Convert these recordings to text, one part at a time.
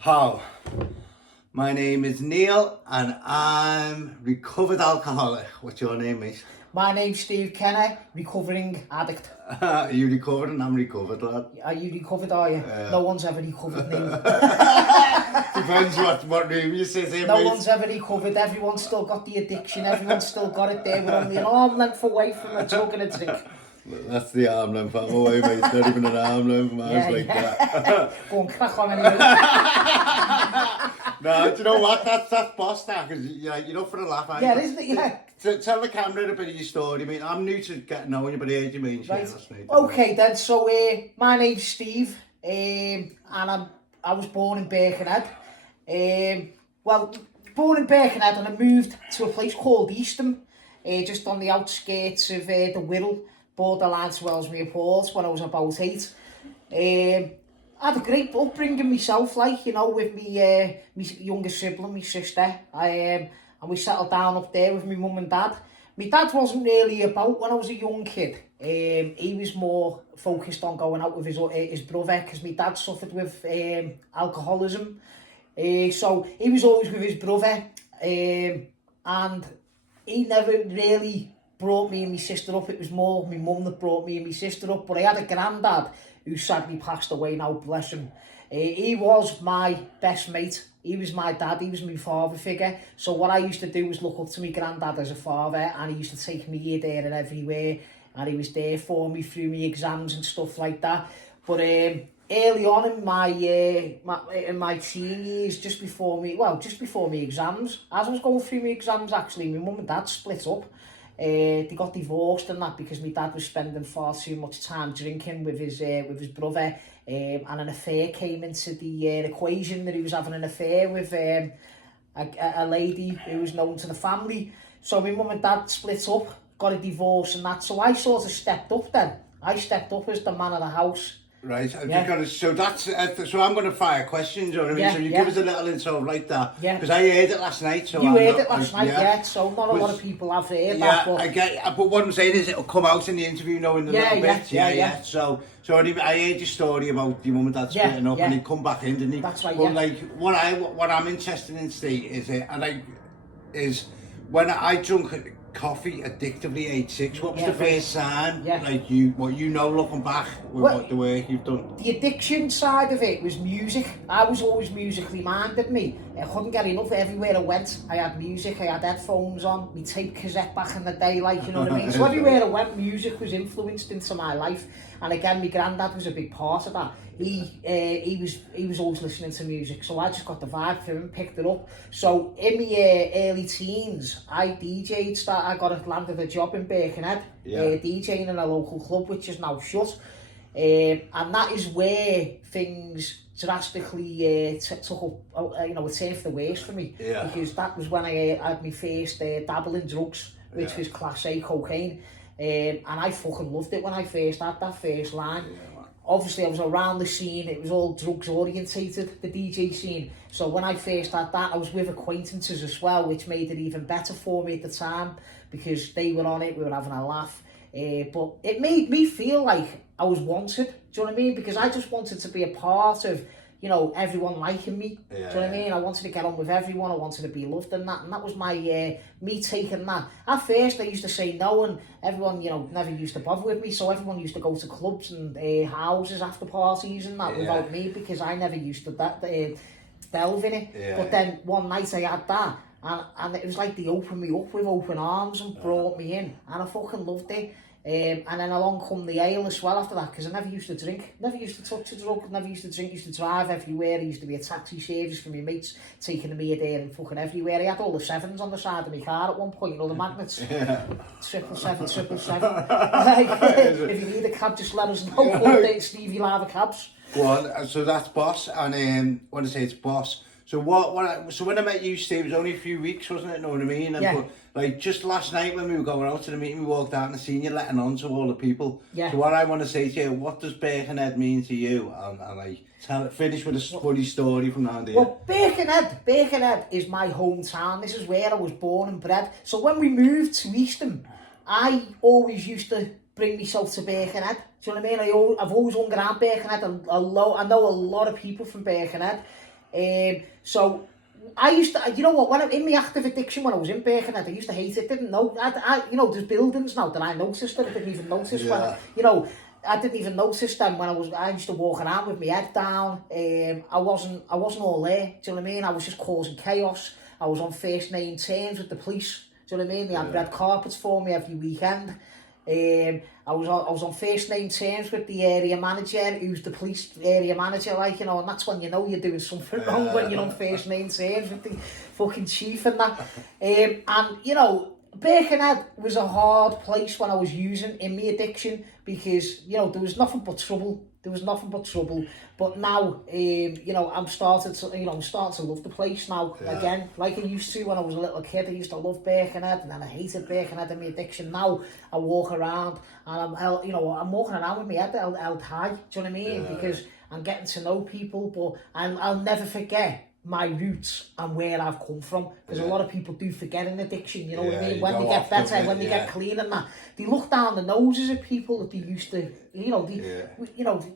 How? My name is Neil and I'm recovered alcoholic. What's your name, mate? My name's Steve Kenner, recovering addict. Are you recovered and I'm recovered, lad? Are you recovered, are you? No one's ever recovered, Neil. Depends what room you sit in, No mate. one's ever recovered. Everyone's still got the addiction. Everyone's still got it there. We're only an arm length away from a drug and a drink. That's the arm length I'm away, mate. Not even an arm length, mine's like that. Go and crack on anyway. No, do you know what? That's boss that, because you're up for a laugh, aren't you? Yeah, isn't it? Yeah. Tell the camera a bit of your story. I mean, I'm new to getting knowing you, but I heard you mean Right. mate. Okay then, so my name's Steve, and I was born in Birkenhead. Born in Birkenhead, and I moved to a place called Eastham, just on the outskirts of the Wirral, borderline to Ellesmere Port, when I was about 8. I had a great upbringing myself, like, you know, with me younger sibling, my sister. And we settled down up there with my mum and dad. My dad wasn't really about when I was a young kid. He was more focused on going out with his brother, because my dad suffered with alcoholism. So he was always with his brother. And he never really brought me and my sister up. It was more my mum that brought me and my sister up. But I had a granddad who sadly passed away now, bless him. He was my best mate. He was my dad, he was my father figure. So what I used to do was look up to my granddad as a father, and he used to take me here, there and everywhere, and he was there for me through my exams and stuff like that. But early on in my teen years, just before my exams, as I was going through my exams actually, my mum and dad split up. They got divorced and that because my dad was spending far too much time drinking with his brother, and an affair came into the equation, that he was having an affair with a lady who was known to the family. So my mum and dad split up, got a divorce and that. So I sort of stepped up then. I stepped up as the man of the house. Right, I've just got to, so that's so I'm going to fire questions, you know what I mean? So you give us a little intro like that, because I heard it last night. So you heard it last night, yeah. So not a lot of people have heard that. But I get. But what I'm saying is, it'll come out in the interview, knowing the little bit. Yeah. So I heard your story about your mum and dad splitting up, and he come back in, didn't he? That's right. But like, what I'm interested in, Steve, is when I drunk coffee addictively age 6, what was the first sign, like what you know looking back with what the work you've done? The addiction side of it was music. I was always musically minded, me. I couldn't get enough. Everywhere I went, I had music, I had headphones on, my tape cassette back in the day, like, you know what I mean? So everywhere I went, music was influenced into my life. And again, my granddad was a big part of that. He was always listening to music, so I just got the vibe from him, picked it up. So in my early teens, I DJ'd. I landed a job in Birkenhead, DJing in a local club which is now shut. And that is where things drastically took up, it turned for the worse for me. Because that was when I had my first dabble in drugs, which was Class A cocaine. And I fucking loved it when I first had that first line. Obviously, I was around the scene, it was all drugs orientated, the DJ scene. So when I first had that, I was with acquaintances as well, which made it even better for me at the time, because they were on it, we were having a laugh. But it made me feel like I was wanted, do you know what I mean? Because I just wanted to be a part of, everyone liking me. Do you know what I mean? I wanted to get on with everyone. I wanted to be loved and that was my me taking that. At first, I used to say no, and everyone, never used to bother with me. So everyone used to go to clubs and houses after parties and that without me, because I never used to delve in it. But then one night I had that, and it was like they opened me up with open arms and brought me in, and I fucking loved it. And then along come the ale as well after that, because I never used to drink, never used to touch a drug, never used to drink, used to drive everywhere. I used to be a taxi service for my mates, taking them here, there and fucking everywhere. I had all the 7s on the side of my car at one point, all the magnets. 777, 777. If you need a cab, just let us know. Stevie Lava cabs. Go on, so that's boss, and when I say it's boss, so when I met you, Steve, it was only a few weeks, wasn't it? Know what I mean? But, like, just last night when we were going out to the meeting, we walked out and I seen you letting on to all the people. So what I want to say to you, what does Birkenhead mean to you? And finish with a funny story from around here. Well, Birkenhead is my hometown. This is where I was born and bred. So when we moved to Eastham, I always used to bring myself to Birkenhead. Do you know what I mean? I've always hung around Birkenhead. I know a lot of people from Birkenhead. So I used to, you know what, when in my active addiction, when I was in Birkenhead, I used to hate it, didn't know, you know, there's buildings now that I noticed that I didn't even notice when, you know, I didn't even notice them when I used to walk around with my head down. I wasn't all there, do you know what I mean? I was just causing chaos. I was on first name terms with the police, do you know what I mean? They had red carpets for me every weekend. I was on first name terms with the area manager, who's the police area manager, like, you know, and that's when you know you're doing something wrong, when you're on first name terms with the fucking chief and that. And, you know, Birkenhead was a hard place when I was using in my addiction, because, you know, there was nothing but trouble. But now, you know, I'm starting to love the place now again, like I used to when I was a little kid. I used to love Birkenhead, and then I hated Birkenhead in my addiction. Now I walk around and I'm walking around with my head held high. Do you know what I mean? Because I'm getting to know people, but I'll never forget my roots and where I've come from, because a lot of people do forget an addiction, you know what I mean, when they get better, when they get clean and that, they look down the noses at people that they used to, you know,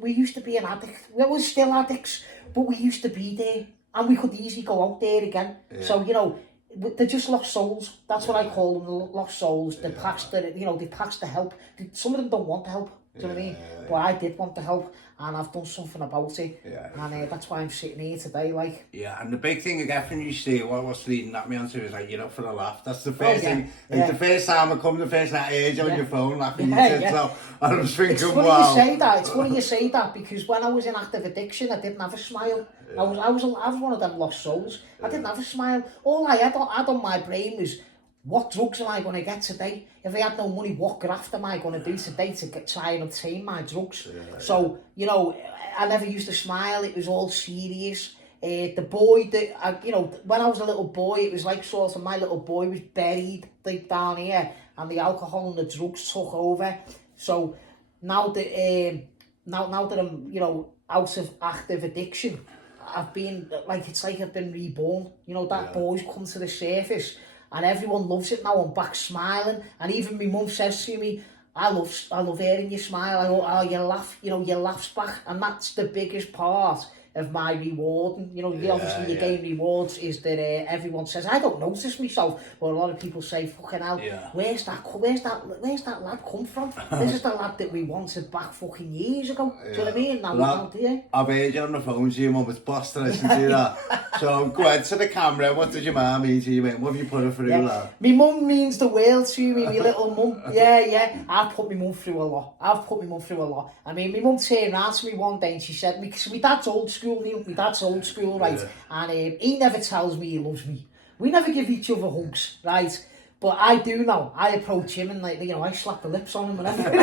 we used to be an addict, we were still addicts, but we used to be there, and we could easily go out there again. So, you know, they're just lost souls. That's what I call them, the lost souls. They're past the help. Some of them don't want the help, do you know what I mean? But I did want the help, and I've done something about it. And that's why I'm sitting here today, like. Yeah, and the big thing I get from you, Steve, what's leading that me onto is like, you're up for the laugh. That's the first thing. Like the first time I come, the first night I heard you on your phone laughing, you said so. And I was thinking, it's funny wow. It's funny you say that, because when I was in active addiction, I didn't have a smile. I was one of them lost souls. I didn't have a smile. All I had on my brain was, what drugs am I going to get today? If I had no money, what graft am I going to do today to try and obtain my drugs? So, you know, I never used to smile. It was all serious. The boy that, you know, when I was a little boy, it was like sort of my little boy was buried deep down here, and the alcohol and the drugs took over. So now that I'm, you know, out of active addiction, I've been, like, it's like I've been reborn. You know, that boy's come to the surface, and everyone loves it now. I'm back smiling, and even my mum says to me, I love hearing you smile. I go, oh, you laugh, you know, your laughs back, and that's the biggest part of my rewarding. You know, obviously you gain rewards is that everyone says, I don't notice myself, but a lot of people say, fucking hell, where's that lad come from? This is the lad that we wanted back fucking years ago. Do you know what I mean? Now we're out here. I've heard you on the phone to your mum, it's boss to listen to that. So go ahead to the camera, what did your mum mean to you, mate? What have you put her through, lad? My mum means the world to me, my little mum. I've put my mum through a lot. I mean, my mum turned around to me one day and she said, because my dad's old school, right? And he never tells me he loves me. We never give each other hugs, right? But I do now. I approach him and, like, you know, I slap the lips on him and everything.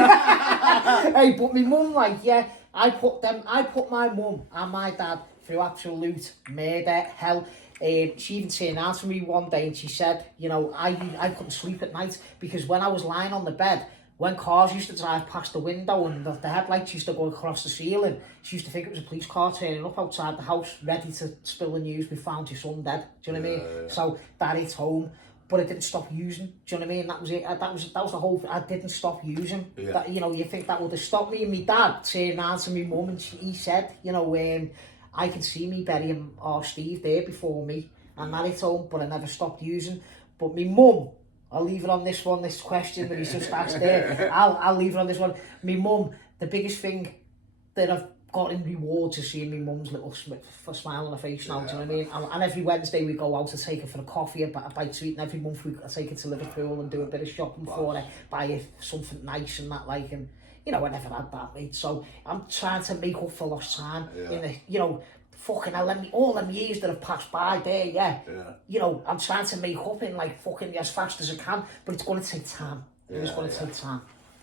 Hey, but my mum, like, I put my mum and my dad through absolute murder, hell. She even turned out to me one day and she said, you know, I couldn't sleep at night, because when I was lying on the bed, when cars used to drive past the window and the headlights used to go across the ceiling, she used to think it was a police car turning up outside the house, ready to spill the news, we found your son dead. Do you know what I mean? So that hit home, but I didn't stop using. Do you know what I mean? That was it. That was the whole. I didn't stop using. That, you know, you think that would have stopped me? And my dad turned around to me mum and he said, you know, I can see me burying our Steve there before me, and that hit home, but I never stopped using. But my mum, I'll leave it on this one, this question that he's just asked there. I'll leave it on this one. My mum, the biggest thing that I've got in rewards is seeing my mum's little smile on her face now, do you know what I mean? And every Wednesday we go out to take her for a coffee, a bite to eat, and every month we take her to Liverpool and do a bit of shopping for her, buy her something nice and that, like, and, you know, I never had that, mate. So I'm trying to make up for lost time in a, you know, fucking hell, all them years that have passed by there, you know, I'm trying to make up in, like, fucking as fast as I can, but it's going to take time. It's going to take time.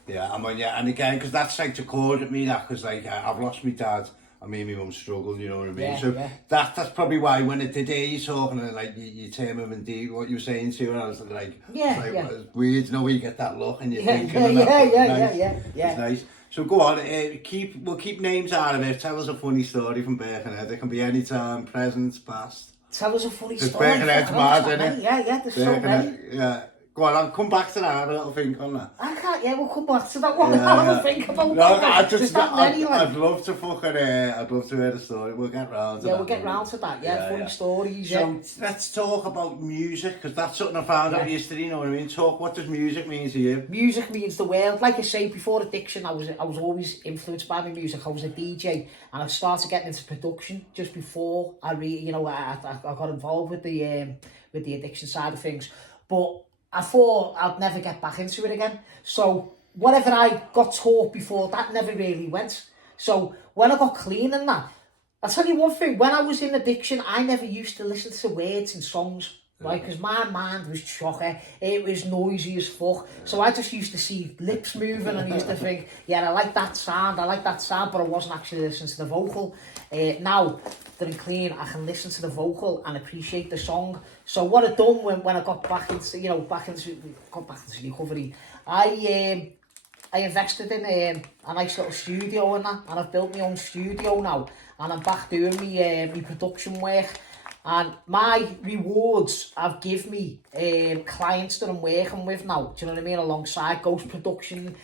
Yeah, I mean, and again, because that's like to chord at me, that, because, like, I've lost my dad, and me and my mum struggled, you know what I mean? So that's probably why when I did hear you talking, and, like, you term him indeed, what you were saying to her, and I was like, it's weird, you know, where you get that look, and you're thinking, it's nice. So go on, we'll keep names out of it. Tell us a funny story from Birkenhead. It can be any time, present, past. Tell us a funny story. Birkenhead's mad, isn't it? Yeah, there's so many. Yeah, Go on, I'll come back to that, have a little think on that. I can't, yeah, we'll come back to that one. I'll think about No, that. There's that many, like. I'd love to fucking, I'd love to hear the story. We'll get round to that. Yeah, we'll get round to that, funny stories, So, let's talk about music, because that's something I found out yesterday, you know what I mean? What does music mean to you? Music means the world. Like I say, before addiction, I was always influenced by my music. I was a DJ, and I started getting into production just before I got involved with the addiction side of things. But I thought I'd never get back into it again. So whatever I got taught before, that never really went. So when I got clean and that, I'll tell you one thing, when I was in addiction, I never used to listen to words in songs, right? Because my mind was chocker, it was noisy as fuck. So I just used to see lips moving and I used to think, yeah, I like that sound, but I wasn't actually listening to the vocal. Now that I'm clean, I can listen to the vocal and appreciate the song. So what I done when I got back into recovery, I invested in a nice little studio and that, and I've built my own studio now, and I'm back doing my production work. And my rewards have given me clients that I'm working with now, do you know what I mean, alongside Ghost Production.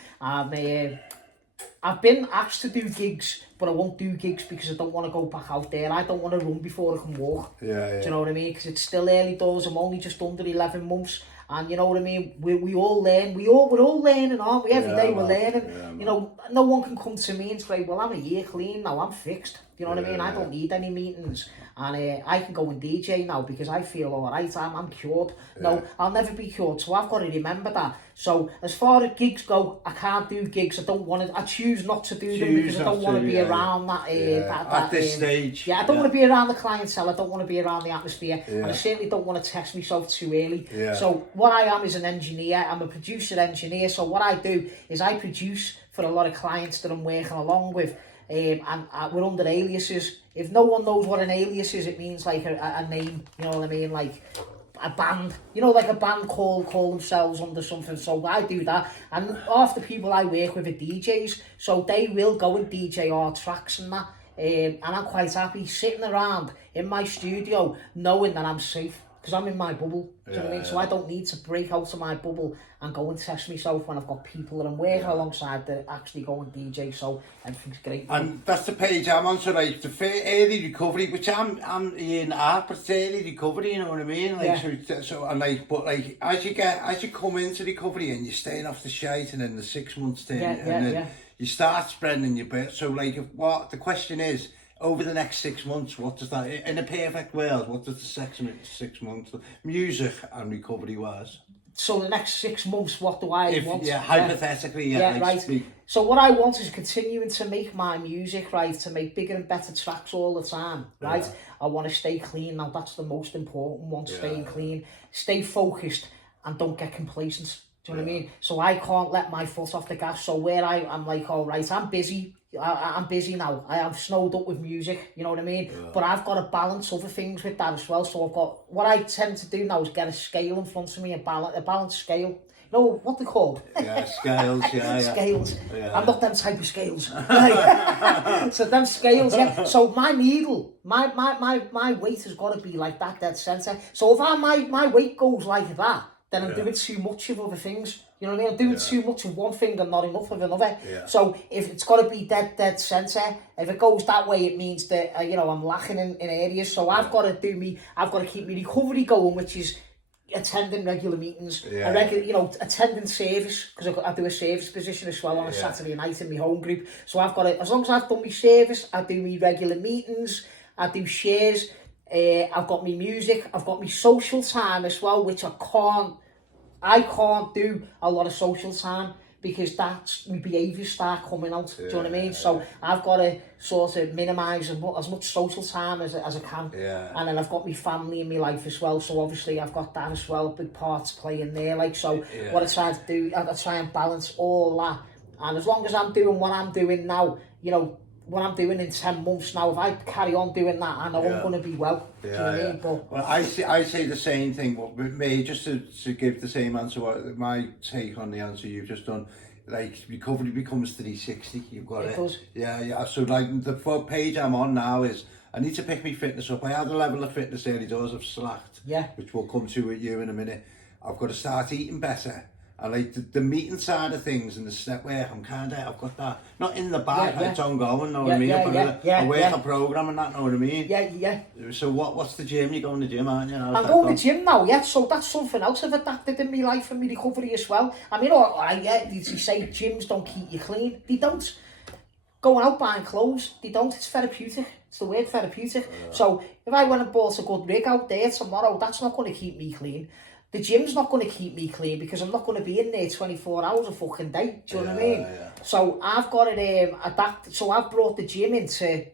I've been asked to do gigs, but I won't do gigs because I don't want to go back out there. I don't want to run before I can walk. Do you know what I mean? Because it's still early doors. I'm only just under 11 months. And you know what I mean? We all learn. We're all learning, aren't we? Every day we're learning. You know, no one can come to me and say, well, I'm a year clean now. I'm fixed. You know what I mean? I don't need any meetings. And I can go and DJ now because I feel all right. I'm cured. No, I'll never be cured. So I've got to remember that. So as far as gigs go, I can't do gigs. I don't want to. I choose not to do them because I don't want to be around that. At this stage. Yeah, I don't want to be around the clientele. I don't want to be around the atmosphere. And I certainly don't want to test myself too early. So what I am is an engineer. I'm a producer engineer. So what I do is I produce for a lot of clients that I'm working along with. And we're under aliases. If no one knows what an alias is, it means like a name, you know what I mean, like a band, you know, like a band call themselves under something. So I do that, and half the people I work with are DJs, so they will go and DJ our tracks and that, and I'm quite happy sitting around in my studio knowing that I'm safe, because I'm in my bubble, do you know what I mean? So I don't need to break out of my bubble and go and test myself when I've got people that I'm working alongside that actually go and DJ, so everything's great. And that's the page I'm on, so like the early recovery, which I'm in art, but it's early recovery, you know what I mean? Like so and like, but like as you come into recovery and you're staying off the shite, and then the 6 months thing, and then you start spreading your bit. So like, what the question is, over the next 6 months, what does that, in a perfect world, what does the 6 months, music and recovery was? So the next 6 months, what do I want? Yeah, hypothetically, right. So what I want is continuing to make my music, right, to make bigger and better tracks all the time, right? I want to stay clean. Now, that's the most important one, staying clean. Stay focused and don't get complacent. Do you know what I mean? So I can't let my foot off the gas. So where I'm like, all right, I'm busy. I'm busy now. I am snowed up with music, you know what I mean? But I've got to balance other things with that as well. So I've got, what I tend to do now is get a scale in front of me, a balance scale. You know what they're called? Yeah, scales, Scales. I'm not them type of scales. So them scales, So my needle, my weight has got to be like that dead centre. So if my weight goes like that, then I'm doing too much of other things. You know what I mean? I'm doing too much of one thing and not enough of another. So if it's got to be dead centre, if it goes that way, it means that I'm lacking in areas. So I've got to keep my recovery going, which is attending regular meetings, attending service, because I do a service position as well on a Saturday night in my home group. So I've got to, as long as I've done my service, I do my regular meetings, I do shares. I've got my music, I've got my social time as well, which I can't do a lot of social time because that's my behaviours start coming out. Do you know what I mean? So I've got to sort of minimise as much social time as I can. And then I've got my family in my life as well. So obviously I've got that as well, a big part to play in there. Like, so what I try to do, I try and balance all that. And as long as I'm doing what I'm doing now, what I'm doing in 10 months now, if I carry on doing that, I know I'm going to be well. Do you know what I mean? But, well, I say the same thing, but with me, just to give the same answer, my take on the answer you've just done, like, recovery becomes 360, you've got it. Does. Yeah, so like, the page I'm on now is, I need to pick my fitness up. I had a level of fitness early doors, I've slacked, which we'll come to with you in a minute. I've got to start eating better. And like the meeting side of things and the step work, I've got that, not in the bag, it's ongoing, know what I mean? I work a program and that, know what I mean? Yeah. So what's the gym? You're going to the gym, aren't you? I'm going to the gym now, yeah, so that's something else I've adapted in my life and my recovery as well. I mean, you say gyms don't keep you clean. They don't. Going out buying clothes, they don't. It's therapeutic. It's the word therapeutic. So if I went and bought a good rig out there tomorrow, that's not going to keep me clean. The gym's not going to keep me clean because I'm not going to be in there 24 hours a fucking day. Do you know what I mean? Yeah. So I've got it adapted. So I've brought the gym into,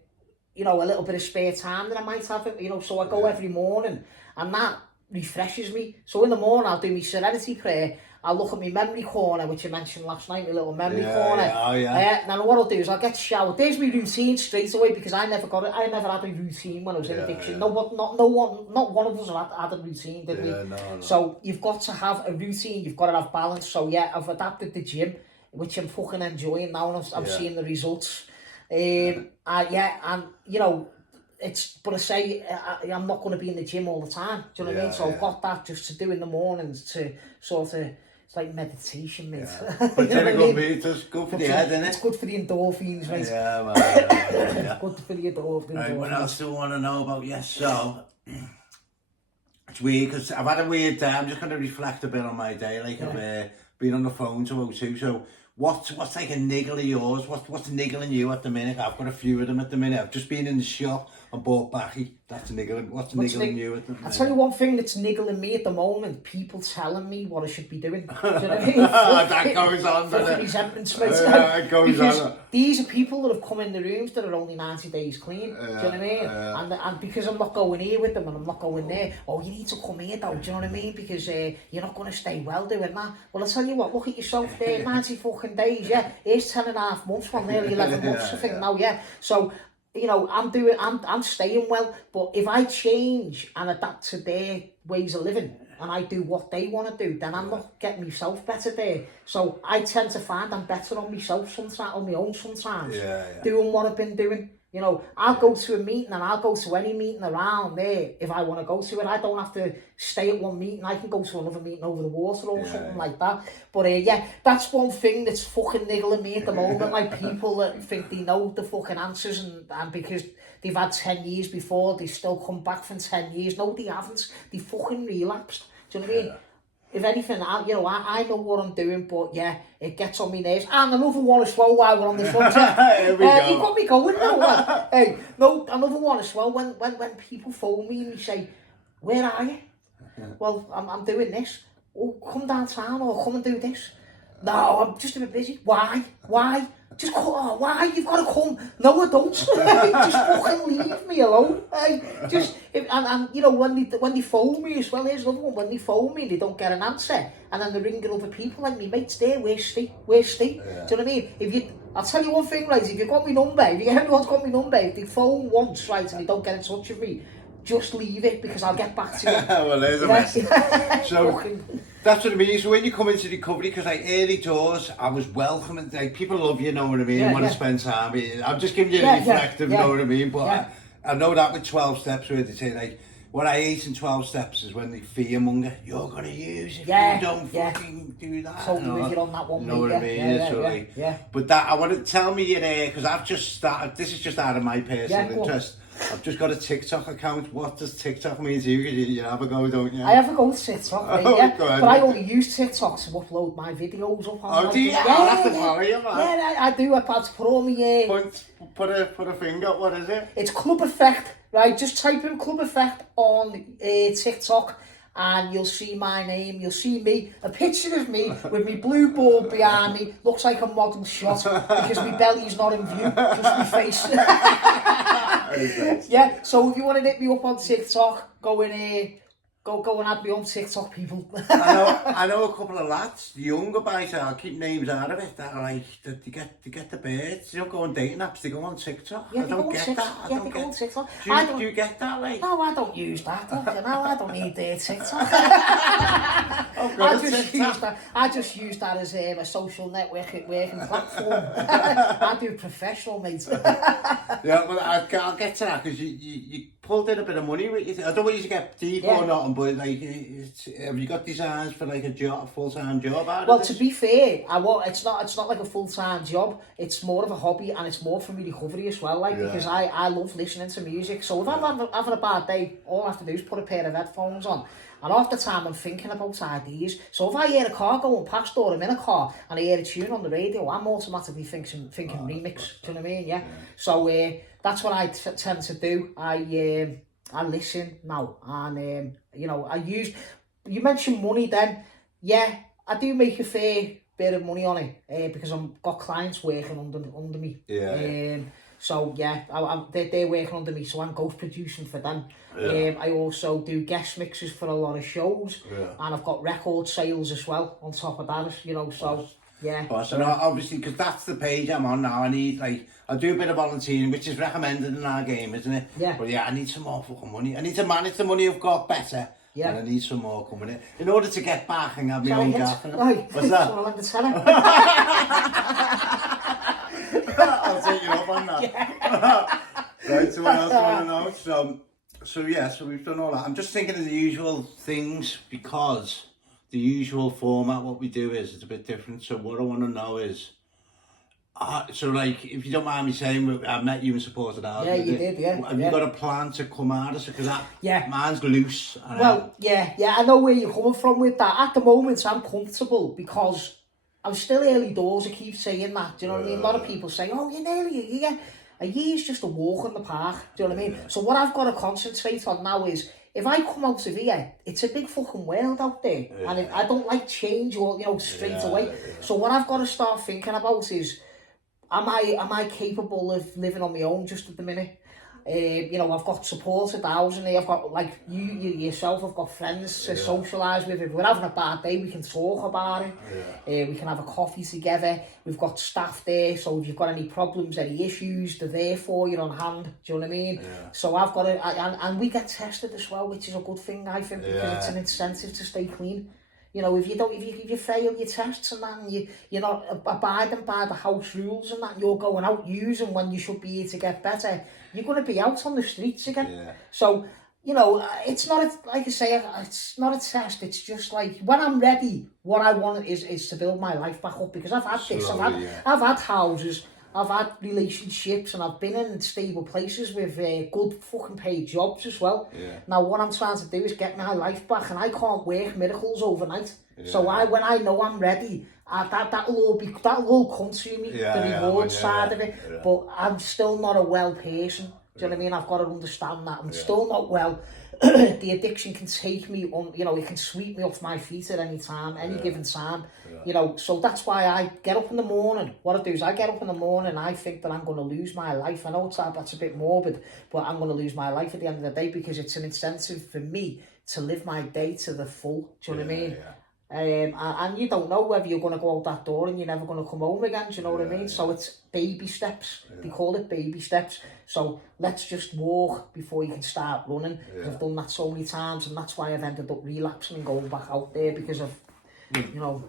you know, a little bit of spare time that I might have. You know, so I go every morning and that refreshes me. So in the morning I'll do my serenity prayer. I'll look at my memory corner, which I mentioned last night, my little memory corner. Then what I'll do is I'll get showered. There's my routine straight away because I never had a routine when I was in addiction. Not one of us had a routine, did we? No. So you've got to have a routine, you've got to have balance. So yeah, I've adapted the gym, which I'm fucking enjoying now, and I'm seeing the results. And you know, but I say I'm not going to be in the gym all the time. Do you know what I mean? So I've got that just to do in the mornings to sort of. It's like meditation, mate. But then it's good for the head, isn't it? It's good for the endorphins, mate. Yeah, man. It's good for the endorphins. Right, what else do I want to know about? Yes, so it's weird because I've had a weird day. I'm just going to reflect a bit on my day. Like I've been on the phone to O2. So what's like a niggle of yours? What's niggling you at the minute? I've got a few of them at the minute. I've just been in the shop and bought Backy. That's niggling. What's niggling you at the minute? I'll tell you one thing that's niggling me at the moment. People telling me what I should be doing. Do you know what I mean? That goes on, doesn't it? Resentments, mate. It goes because on. These are people that have come in the rooms that are only 90 days clean. Do you know what I mean? And because I'm not going here with them and I'm not going there, oh, you need to come here though, do you know what I mean? Because you're not going to stay well doing that. Well, I'll tell you what, look at yourself there, 90 fucking days, yeah. Here's 10 and a half months, well, nearly 11 months, I think now, yeah. So, you know, I'm staying well, but if I change and adapt to their ways of living and I do what they want to do, then I'm not getting myself better there. So I tend to find I'm better on myself sometimes, on my own sometimes, doing what I've been doing. You know, I'll go to a meeting and I'll go to any meeting around there if I want to go to it. I don't have to stay at one meeting. I can go to another meeting over the water or something like that. But that's one thing that's fucking niggling me at the moment. Like people that think they know the fucking answers and because they've had 10 years before, they still come back from 10 years. No, they haven't. They fucking relapsed. Do you know what I mean? If anything, I know what I'm doing, but it gets on my nerves. And another one as well while we're on the subject. Here we go. You got me going now. Hey, no, another one as well. When people phone me and they say, "Where are you?" Well, I'm doing this. Oh, come downtown or come and do this. No, I'm just a bit busy. Why? Just come. Oh, why? You've got to come. No, I don't. Just fucking leave me alone. Hey, and you know when they phone me as well. Here's another one. When they phone me, they don't get an answer, and then they're ringing other people like me mates there. Where's Steve? Do you know what I mean? I'll tell you one thing, right? If you've got my number, if everyone's got my number, if they phone once, right, and they don't get in touch with me, just leave it because I'll get back to you. Well, there's a message. So that's what I mean. So when you come into recovery, because like early doors, I was welcoming. Like people love you, know what I mean? Want to spend time. I'm just giving you a reflective, know what I mean? But I know that with 12 steps, where they say like, what I ate in 12 steps is when they fear monger. You're gonna use if you don't fucking do that. Totally with you on that one. You know what I mean? But that I want to tell me because I've just started. This is just out of my personal interest. I've just got a TikTok account. What does TikTok mean to you? You have a go, don't you? I have a go to TikTok, right, but I only use TikTok to upload my videos up on. Oh, do you? I'll have to follow you, man. Yeah, I do. I have to put all my... Put a finger, what is it? It's Club Effect, right? Just type in Club Effect on TikTok and you'll see my name, you'll see me, a picture of me with my blue board behind me, looks like a model shot because my belly's not in view, just my face. So if you want to hit me up on TikTok, go in here, go and add me on TikTok, people. I know a couple of lads, the younger boys, I'll keep names out of it, that are like, that they get the birds, they don't go on dating apps, they go on TikTok. Yeah, I don't get that. They go on TikTok. Do you get that, like? No, I don't use that, I don't need their TikTok. I just use that as a social networking platform. I do professional, mate. Yeah, well, I'll get to that because you pulled in a bit of money with you. I don't want you to get deep or nothing, but like, have you got designs for like a full-time job out Well, of this? to be fair, it's not like a full-time job. It's more of a hobby, and it's more for me recovery as well. Because I love listening to music. So if I'm having a bad day, all I have to do is put a pair of headphones on. And half the time I'm thinking about ideas. So if I hear a car going past or I'm in a car and I hear a tune on the radio, I'm automatically thinking remix. Do you know what I mean? Yeah. So that's what I tend to do. I listen now, and you mentioned money then. Yeah, I do make a fair bit of money on it because I've got clients working under me. So yeah, they're working under me, so I'm ghost producing for them. I also do guest mixes for a lot of shows, and I've got record sales as well on top of that. So yeah. So obviously, because that's the page I'm on now. I need I do a bit of volunteering, which is recommended in our game, isn't it? Yeah. But yeah, I need some more fucking money. I need to manage the money I've got better. Yeah. And I need some more coming in order to get back and have my own gaff. What's that? I'll take you up on that. Yeah. Right, so what else do you want to know? So we've done all that. I'm just thinking of the usual things because the usual format, what we do is it's a bit different. So what I want to know is, so like, if you don't mind me saying, I met you and supported ours. Yeah, you did, yeah. Have you got a plan to come out of it? Because mine's loose. Well, I know where you're coming from with that. At the moment, I'm comfortable because I'm still early doors. I keep saying that. Do you know what I mean? A lot of people say, "Oh, you're nearly a year's just a walk in the park." Do you know what I mean? So what I've got to concentrate on now is, if I come out of here, it's a big fucking world out there, and I don't like change or straight away. So what I've got to start thinking about is, am I capable of living on my own just at the minute? I've got supported housing here. I've got like you yourself. I've got friends to socialise with. If we're having a bad day, we can talk about it. We can have a coffee together. We've got staff there, so if you've got any problems, any issues, they're there for you on hand. Do you know what I mean? Yeah. So I've got to, and we get tested as well, which is a good thing, I think, because it's an incentive to stay clean. If you fail your tests and that, and you're not abiding by the house rules and that, you're going out using when you should be here to get better, you're going to be out on the streets again. Yeah. So, it's not, like I say, it's not a test. It's just like, when I'm ready, what I want is to build my life back up, because I've had this, I've had houses, I've had relationships, and I've been in stable places with good fucking paid jobs as well. Yeah. Now what I'm trying to do is get my life back, and I can't work miracles overnight. Yeah. So when I know I'm ready, that'll all come to me, the reward side of it. Yeah. But I'm still not a well person. Do you know what I mean? I've got to understand that. I'm still not well. The addiction can take me on, it can sweep me off my feet at any time, any given time. So that's why I get up in the morning. What I do is I get up in the morning and I think that I'm going to lose my life. I know that's a bit morbid, but I'm going to lose my life at the end of the day, because it's an incentive for me to live my day to the full. Do you know what I mean? Yeah. And you don't know whether you're going to go out that door and you're never going to come home again. Do you know what I mean? So it's baby steps. They call it baby steps. So let's just walk before you can start running. I've done that so many times, and that's why I've ended up relapsing and going back out there, because of,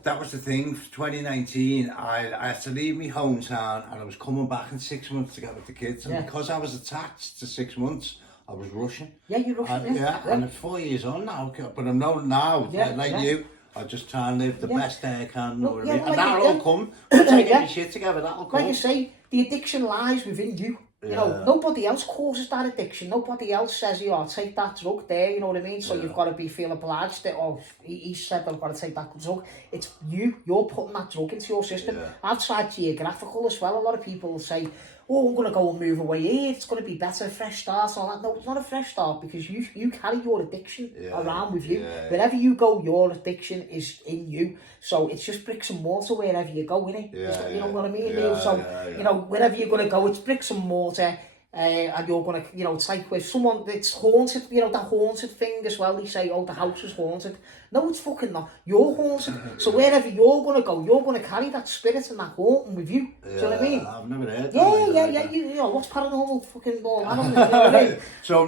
That was the thing. 2019, I had to leave my hometown, and I was coming back in 6 months to get with the kids. And because I was attached to 6 months, I was rushing. Yeah, you're rushing. And I'm 4 years on now, but I'm now, you. I just try and live the best day I can, and that'll all come. Once I get my shit together, that'll come. Like you say, the addiction lies within you. Nobody else causes that addiction. Nobody else says, I'll take that drug there, you know what I mean? So you've got to feel obliged that, he said I've got to take that drug. It's you're putting that drug into your system. Yeah. I've tried geographical as well. A lot of people will say, I'm going to go and move away here, it's going to be better, fresh start, all that. No, it's not a fresh start, because you carry your addiction around with you. Wherever you go, your addiction is in you. So it's just bricks and mortar wherever you go, innit? You know what I mean? Wherever you're going to go, it's bricks and mortar. and you're gonna, you know, it's like with someone, it's haunted, you know, that haunted thing as well. They say, oh, the house is haunted. No, it's fucking not. You're haunted. So wherever you're gonna go, you're gonna carry that spirit and that haunting with you. Do you know what I mean? I've never heard Yeah, that. yeah. You know, what's paranormal fucking all that? You know what I mean? So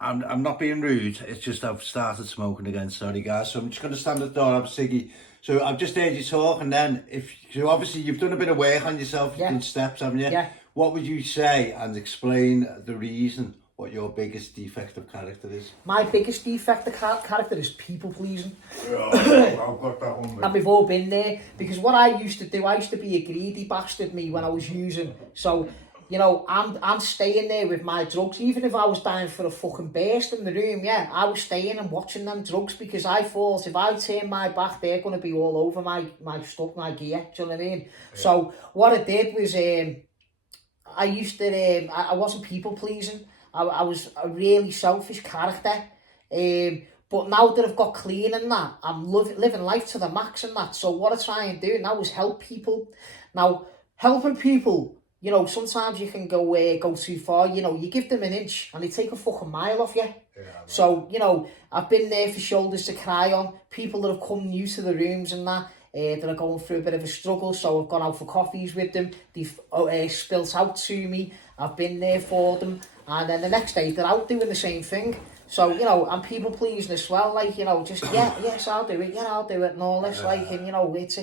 I'm not being rude. It's just I've started smoking again. Sorry, guys. So I'm just gonna stand at the door. I'm Siggy. So I've just heard you talk, and then so obviously you've done a bit of work on yourself. You've done steps, haven't you? Yeah. What would you say and explain the reason what your biggest defect of character is? My biggest defect of character is people pleasing. I've got that one. And we've all been there, because what I used to do, I used to be a greedy bastard, me, when I was using. So, you know, I'm staying there with my drugs, even if I was dying for a fucking burst in the room, yeah, I was staying and watching them drugs, because I thought if I turn my back, they're going to be all over my stuff, my gear, do you know what I mean? Yeah. So what I did was, I used to, I wasn't people pleasing. I was a really selfish character. But now that I've got clean and that, I'm living life to the max and that. So what I try and do now is help people. Now, helping people, you know, sometimes you can go too far. You know, you give them an inch and they take a fucking mile off you. Yeah, so, you know, I've been there for shoulders to cry on. People that have come new to the rooms and that are going through a bit of a struggle. So I've gone out for coffees with them. They've spilt out to me. I've been there for them. And then the next day they're out doing the same thing. So, you know, I'm people pleasing as well, like, you know, just, yes, I'll do it, I'll do it, and all this, like, and, you know, it's,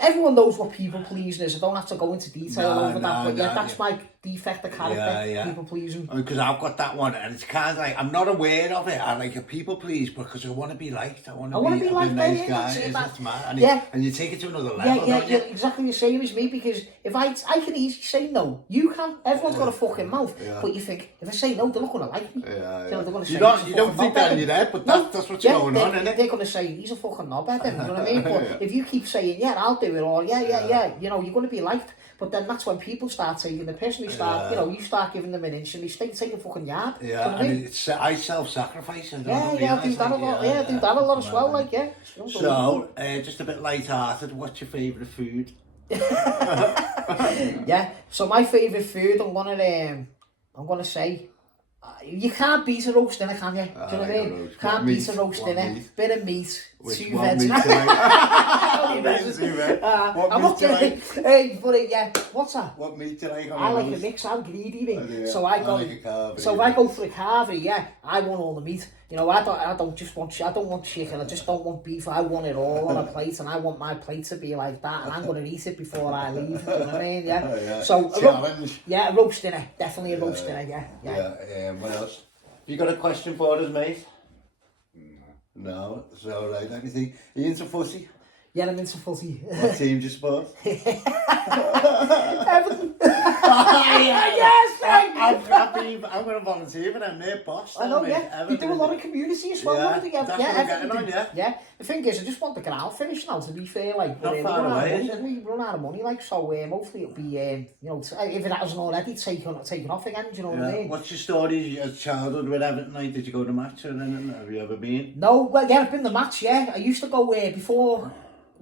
everyone knows what people pleasing is. I don't have to go into detail over that, but that's my defect of character, people pleasing. Because I've got that one, and it's kind of like, I'm not aware of it, I like a people please, because I want to be liked, I want to be liked, a nice guy, that's mad, and you take it to another level, yeah, exactly the same as me, because if I can easily say no, you can, everyone's got a fucking mouth, but you think, if I say no, they're not going to like me, they're going to say, you don't think that in your head, but that's what's going on, isn't it? They're going to say, he's a fucking knobhead, you know what I mean? But if you keep saying, yeah, I'll do it, or yeah, you know, you're going to be liked. But then that's when people start taking the piss, and they start, you know, you start giving them an inch, and they take a fucking yard. Yeah, you know and it's, I self-sacrifice. And I do that a lot. I do that a lot as well, like, yeah. So, just a bit light-hearted, what's your favourite food? Yeah, so my favourite food, I'm gonna say, you can't beat a roast dinner, can you? Do you know what I mean? Can't beat a roast dinner. Bit of meat, two veg. I'm not kidding. But yeah, what's that? What meat do you like? I like a mix. I'm greedy, mate. So I go. So if I go for a carvery, yeah, I want all the meat. You know, I don't want chicken. I just don't want beef. I want it all on a plate, and I want my plate to be like that, and I'm going to eat it before I leave. You know what I mean? Yeah. So a roast dinner, definitely a roast dinner. Yeah. What else? You got a question for us, mate? No. So right, anything? Are you into footy? Yeah, I'm into footy. What team do you support? Everton. Yes, I'm going to volunteer for them. They're boss. I know, yeah. You do a lot of community as well. Yeah. The thing is, I just want the ground finished now, to be fair. Like, not far away, we run out of money, like, so hopefully it'll be, you know, if it hasn't already taken off again, do you know what I mean? What's your story as childhood with Everton? Like, did you go to match or anything? Have you ever been? No, well, yeah, I've been to match, yeah. I used to go before.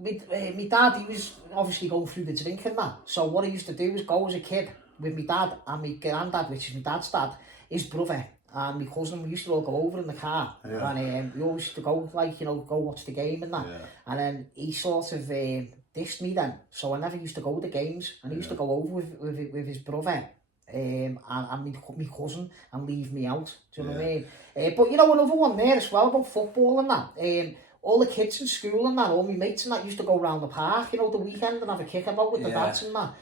My dad, he was obviously going through the drink and that. So what I used to do was go as a kid with my dad and my granddad, which is my dad's dad, his brother, and my cousin. We used to all go over in the car, and we always used to go, like, you know, go watch the game and that. And then he sort of dissed me then, so I never used to go to the games, and he used to go over with his brother and my cousin and leave me out. Do you know what I mean? But you know, another one there as well about football and that. All the kids in school and that, all my mates and that used to go around the park, you know, the weekend and have a kick about with the dads and that.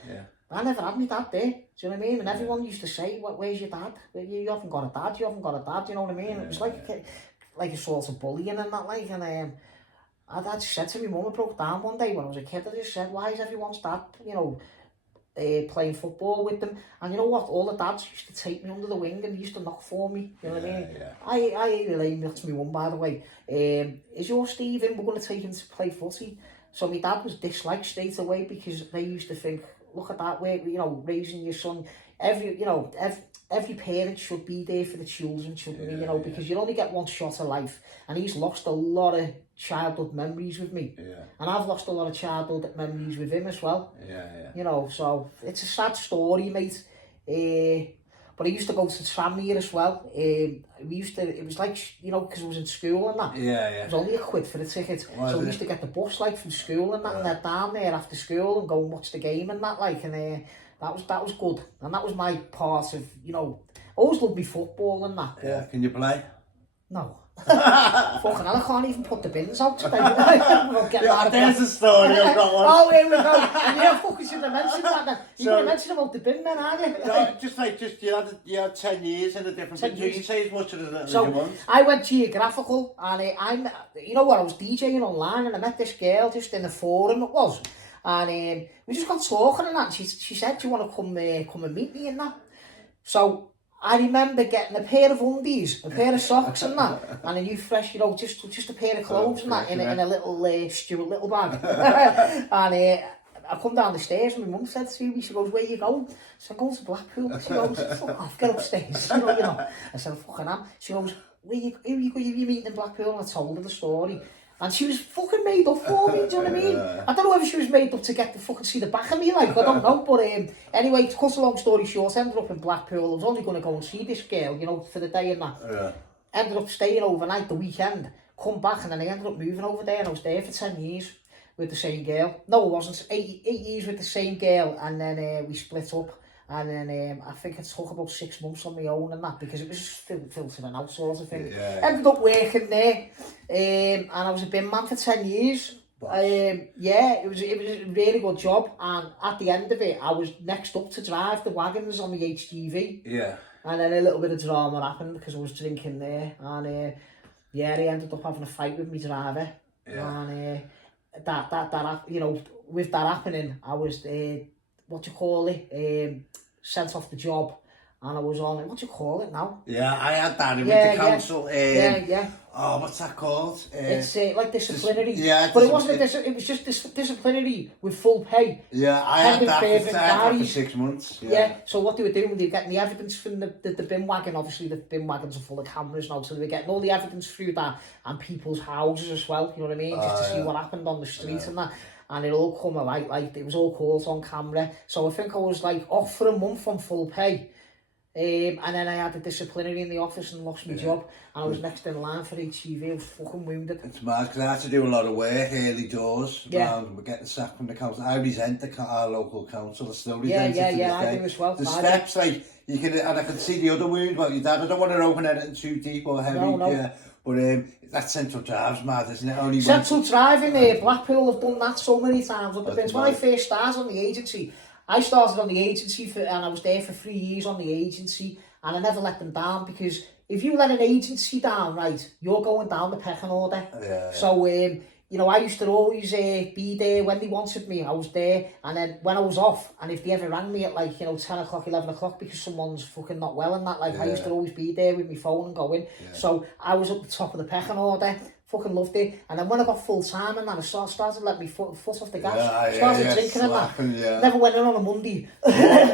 I never had my dad there, do you know what I mean? And everyone used to say, where's your dad? You haven't got a dad, you haven't got a dad, you know what I mean? It was like a sort of bullying and that, like, and I just said to my mum, I broke down one day when I was a kid, I just said, why is everyone's dad, you know, playing football with them? And you know what, all the dads used to take me under the wing and used to knock for me, you know what I mean? I relayed that to my mum, by the way. Is your Steve in? We're going to take him to play footy. So my dad was disliked straight away, because they used to think, look at that way, you know, raising your son. Every parent should be there for the children, shouldn't they? You know, because you only get one shot of life, and he's lost a lot of childhood memories with me, and I've lost a lot of childhood memories with him as well. You know, so it's a sad story, mate. But I used to go to Tranmere as well. It was like, you know, because I was in school and that. Yeah. It was only £1 for the ticket. So we used to get the bus like from school and that, and then down there after school and go and watch the game and that, like, and that was good. And that was my part of, you know, I always loved me football and that. Yeah, can you play? No. Fucking hell, I can't even put the bins out today. There's a story, I've got one. Oh, here we go. And yeah, fucking should have mentioned that then. You're going to mention about the bin then, aren't you? No, just you had 10 years in a different bin. You can say as much as you want. I went geographical, and you know what, I was DJing online and I met this girl just in the forum it was. And we just got talking and that. She said, do you want to come and meet me and that? So I remember getting a pair of undies, a pair of socks and that, and a new fresh, you know, just a pair of clothes and that in a little Stuart Little bag. And I come down the stairs and my mum said to me, she goes, where you going? So I'm going to Blackpool. She goes, fuck off, get upstairs. You know. I said, fucking am. She goes, who you meeting in Blackpool? And I told her the story. And she was fucking made up for me, do you know what I mean? I don't know whether she was made up to get the fucking see the back of me, like, I don't know. But anyway, to cut a long story short, ended up in Blackpool. I was only going to go and see this girl, you know, for the day and that. Yeah. Ended up staying overnight the weekend, come back, and then I ended up moving over there, and I was there for 10 years with the same girl. No, it wasn't. 8 years with the same girl, and then we split up. And then I think it took about 6 months on my own and that, because it was just filtering out sort of thing. Yeah. Ended up working there, and I was a bin man for 10 years. Yeah, it was a really good job, and at the end of it, I was next up to drive the wagons on the HGV. Yeah. And then a little bit of drama happened because I was drinking there, and yeah, they ended up having a fight with my driver. Yeah. And that you know, with that happening, I was what do you call it? Sent off the job, and I was on, what do you call it now? Yeah, I had that with the council. Yeah. Oh, what's that called? It's like disciplinary. Yeah, but it wasn't it was just disciplinary with full pay. Yeah, I had that for 6 months. Yeah, so what they were doing, they were getting the evidence from the bin wagon. Obviously, the bin wagons are full of cameras now, so they were getting all the evidence through that, and people's houses as well, you know what I mean? Just to see what happened on the street and that. And it all come alight, like it was all caught on camera. So I think I was like off for a month on full pay. And then I had a disciplinary in the office and lost my job. And I was next in line for HGV. I was fucking wounded. It's mad because I had to do a lot of work early doors. Yeah. We're getting sacked from the council. I resent our local council. I still resent it to this day. I do as well. The steps, like, you can, and I can see the other wound about your dad. I don't want to open anything too deep or heavy. No. Yeah. But that Central Drive's mad, isn't it? Only Central Drive in Blackpool, have done that so many times. When I first started on the agency, I started on the agency and I was there for 3 years on the agency, and I never let them down, because if you let an agency down, right, you're going down the pecking order. Yeah. So, you know, I used to always be there when they wanted me. I was there, and then when I was off, and if they ever rang me at like, you know, 10 o'clock, 11 o'clock because someone's fucking not well and that, like, I used to always be there with my phone and going. Yeah. So I was at the top of the pecking order. Fucking loved it. And then when I got full time and then I started letting me foot off the gas. Started drinking and that. Never went in on a Monday.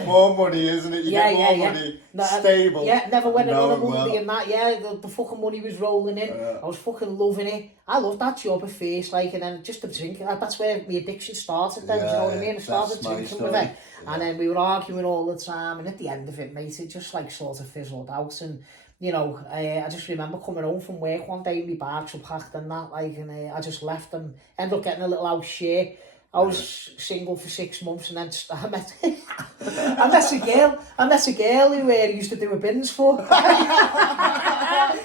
more money, isn't it? You get more money. Stable. Yeah, never went in on a Monday and that. Yeah, the fucking money was rolling in. I was fucking loving it. I loved that job at first, like, and then just the drinking. That's where my addiction started then, do you know what I mean? I started drinking with it. And then we were arguing all the time, and at the end of it, mate, it just like sort of fizzled out. And you know, I just remember coming home from work one day, my bags were packed and that, like, and I just left and ended up getting a little house share. I was single for 6 months, and then I met a girl who used to do a bins for.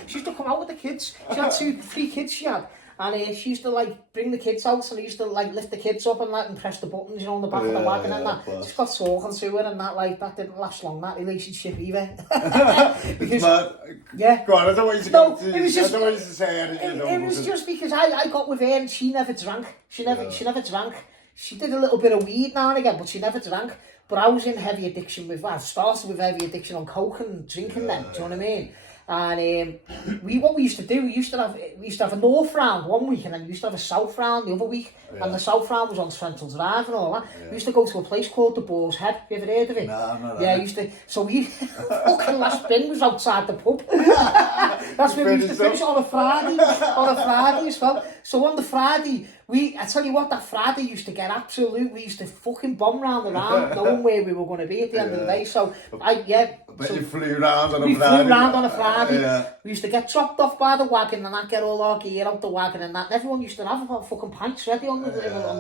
She used to come out with the kids. She had 3 kids she had. And she used to like bring the kids out, and I used to like lift the kids up and that and press the buttons, you know, on the back of the wagon and that. Just got talking to her and that, like, that didn't last long, that relationship either. Because, yeah. Go on, I don't want you to go to, it was just, I don't want you to say anything. It was just because I got with her and she never drank. She never drank. She did a little bit of weed now and again, but she never drank. But I was in heavy addiction I started with heavy addiction on coke and drinking then, do you know what I mean? And what we used to do, we used to have a north round one week, and then we used to have a south round the other week. And the south round was on Central Drive and all that. We used to go to a place called the Boar's Head. Have you ever heard of it? No. Yeah, used to. So we fucking last bin was outside the pub. That's where we used to finish on a Friday as well. So on the Friday I tell you what, that Friday used to get absolute. We used to fucking bomb round the round, knowing where we were going to be at the end of the day. So, But so you flew round on a we Friday. flew round on a Friday. Yeah. We used to get dropped off by the wagon and I'd get all our gear out the wagon and that. And everyone used to have about fucking pints ready on the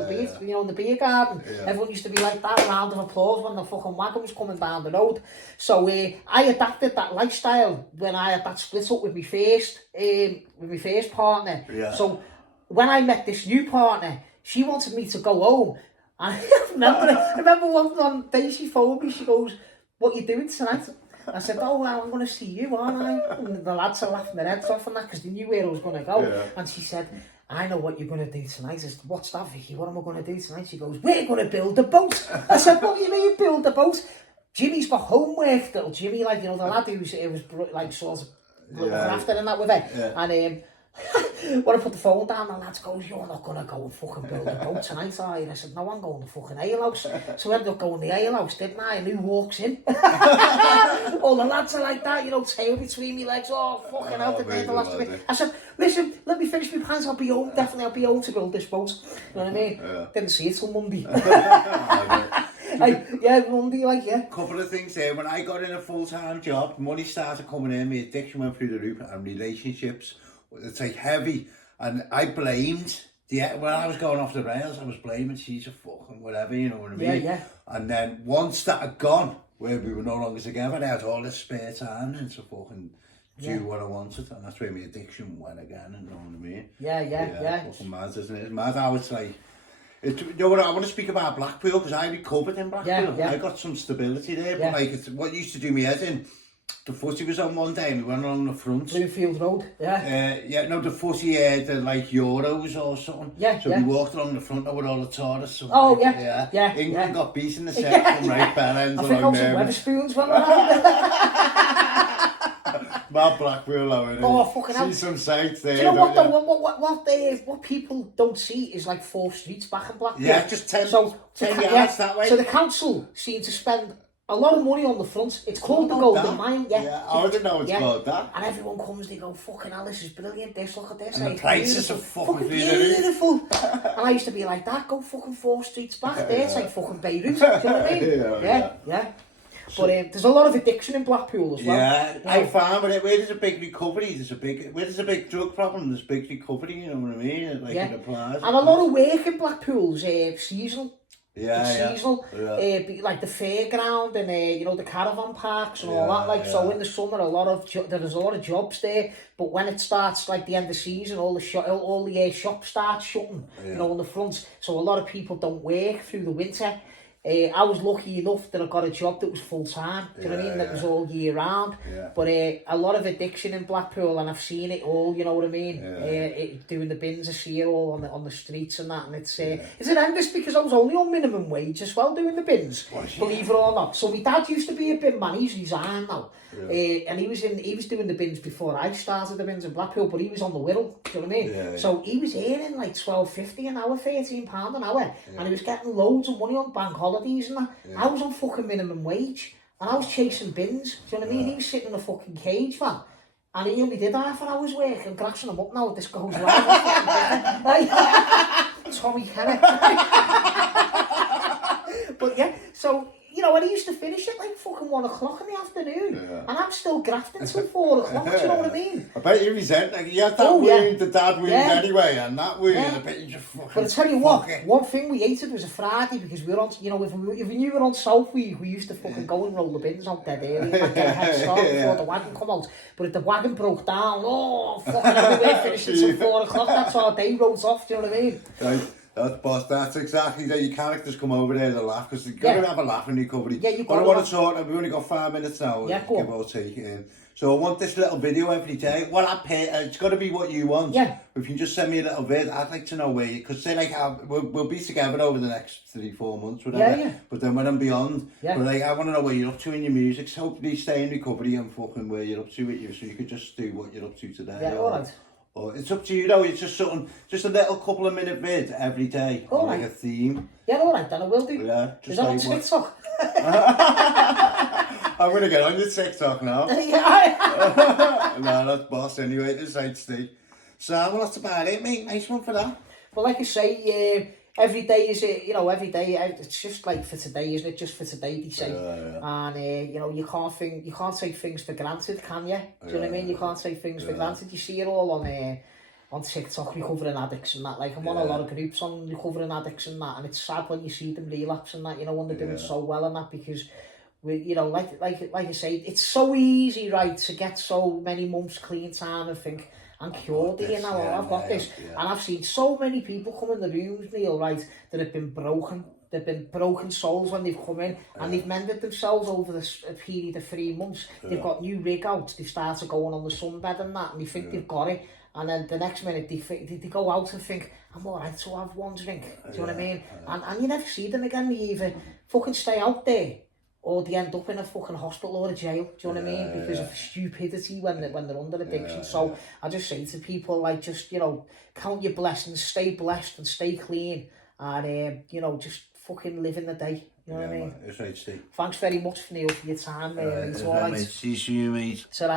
beer, you know, in the beer garden. Yeah. Everyone used to be like that, round of applause when the fucking wagon was coming down the road. So I adapted that lifestyle when I had that split up with my first partner. Yeah. So when I met this new partner, she wanted me to go home. And I remember one day she phoned me, she goes, "What you doing tonight?" I said, "Oh, well, I'm going to see you, aren't I?" And the lads are laughing their heads off and that because they knew where I was going to go. Yeah. And she said, "I know what you're going to do tonight." I said, "What's that, Vicky? What am I going to do tonight?" She goes, "We're going to build a boat." I said, "What do you mean build a boat?" Jimmy's got homework, little Jimmy, like, you know, the lad who was like sort of after and that with her. Yeah. And when I put the phone down, the lads goes, "You're not going to go and fucking build a boat tonight, are you?" I said, "No, I'm going to fucking alehouse." So I ended up going to the alehouse, didn't I? And who walks in? All the lads are like that, you know, tail between me legs. Oh, fucking hell, didn't the last bit. I said, "Listen, let me finish my plans. I'll be home, definitely. I'll be home to build this boat." You know what I mean? Yeah. Didn't see it till Monday. Monday, like, yeah. Couple of things there. When I got in a full-time job, money started coming in, my addiction went through the roof, and relationships, it's like heavy. And I blamed, when I was going off the rails, I was blaming, she's a fucking whatever, you know what I mean? Yeah. And then once that had gone, where we were no longer together, I had all this spare time and to fucking do what I wanted, and that's where my addiction went again, you know what I mean? Yeah. Fucking mad, isn't it? It's mad how it's like, you know what, I want to speak about Blackpool because I recovered in Blackpool. Yeah. I got some stability there, but like it's what used to do me head in. The footy was on one day and we went along the front. Bluefield Road, the footy, the like Euros or something. So we walked along the front with all the tourists. So England got beat in the set from right bell ends. I think I was in Wetherspoons when Mad Blackpool, though, innit? Oh, fucking hell. See some sights there. Do you know what, though? What people don't see is like 4 streets back in Blackpool. Yeah, just 10 yards that way. So the council seem to spend a lot of money on the front. It's called the Golden Mile, I didn't know it's called that. And everyone comes, they go, "Fucking hell, this is brilliant, this, look at this." And the prices are fucking beautiful. And I used to be like that, go fucking 4 streets back there, it's like fucking Beirut, do you know what I mean? Yeah. But there's a lot of addiction in Blackpool as well. Yeah, I found where there's a big recovery, where there's a big drug problem, there's big recovery, you know what I mean? Like it applies. And a lot of work in Blackpool's seasonal. Seasonal, like the fairground and you know, the caravan parks and all that. Like so, in the summer, there's a lot of jobs there. But when it starts like the end of season, all the shops start shutting. You know, on the front. So a lot of people don't work through the winter. I was lucky enough that I got a job that was full time. Do you know what I mean? That was all year round. But a lot of addiction in Blackpool, and I've seen it all. You know what I mean? Doing the bins, I see it all on the streets and that. And it's horrendous because I was only on minimum wage as well doing the bins. Believe it or not. So my dad used to be a bin man. He's resigned now. And he was doing the bins before I started the bins in Blackpool, but he was on the Wirral, do you know what I mean? So he was earning like £12.50 an hour, £13 an hour, and he was getting loads of money on bank holidays and that. I was on fucking minimum wage, and I was chasing bins, do you know what I mean? He was sitting in a fucking cage van, and he only did half an hour's work, and grassing him up now with this goes live. Tommy Kenner. But yeah, so, you know, and he used to finish at like fucking 1 o'clock in the afternoon, and I'm still grafting till 4 o'clock, do you know what I mean? I bet you resent, like, you had that wound, the dad wound anyway, and that wound, I bet you just fucking... But I tell you what, one thing we hated was a Friday, because we were on, you know, if we knew we were on South Week, we used to fucking go and roll the bins out dead early, and get a head start before the wagon come out. But if the wagon broke down, fucking hell, we weren't finishing till 4 o'clock, that's our day rolls off, do you know what I mean? Right. That's exactly that. Your characters come over there to laugh because you've got to have a laugh in recovery. Yeah, you've got to. I want to talk. We've only got 5 minutes now. Yeah, give or take it in. So I want this little video every day. What I pay, it's got to be what you want. Yeah. If you just send me a little bit, I'd like to know where you. Because say like we'll be together over the next 3-4 months, whatever. Yeah. But then when I'm beyond, but like I want to know where you're up to in your music. So hopefully stay in recovery and fucking where you're up to with you, so you could just do what you're up to today. Yeah, all right. Or it's up to you though, it's just something, just a little couple of minute vid every day, like a theme. Yeah, alright then, I will do. Yeah, just is that on TikTok? I'm going to get on your TikTok now. Yeah. No, that's boss anyway, this ain't Steve. So, well, that's about it, mate. Nice one for that. But like I say, every day is it, you know, every day, it's just like for today, isn't it? Just for today, they say. And, you know, you can't take things for granted, can you? Do you know what I mean? You can't take things for granted. You see it all on TikTok, recovering addicts and that. Like, I'm on a lot of groups on recovering addicts and that, and it's sad when you see them relapse and that, you know, when they're doing so well and that, because you know, like I say, it's so easy, right, to get so many months clean time and think, I'm cured, you know, I've got this. And I've seen so many people come in the rooms, Neil, right, that have been broken. They've been broken souls when they've come in, and they've mended themselves over this period of 3 months. They've got new rig out, they've started going on the sunbed and that, and they think they've got it. And then the next minute they go out and think, I'm alright to have one drink. Do you know what I mean? And you never see them again. They either fucking stay out there, or they end up in a fucking hospital or a jail. Do you know what I mean? Because of stupidity when they're under addiction. So I just say to people, like, just, you know, count your blessings, stay blessed and stay clean, and you know, just fucking live in the day. You know what I mean? It's right, Steve. Thanks very much, Neil, for your time, mate. It's all right. See you, mate. Ta-ra.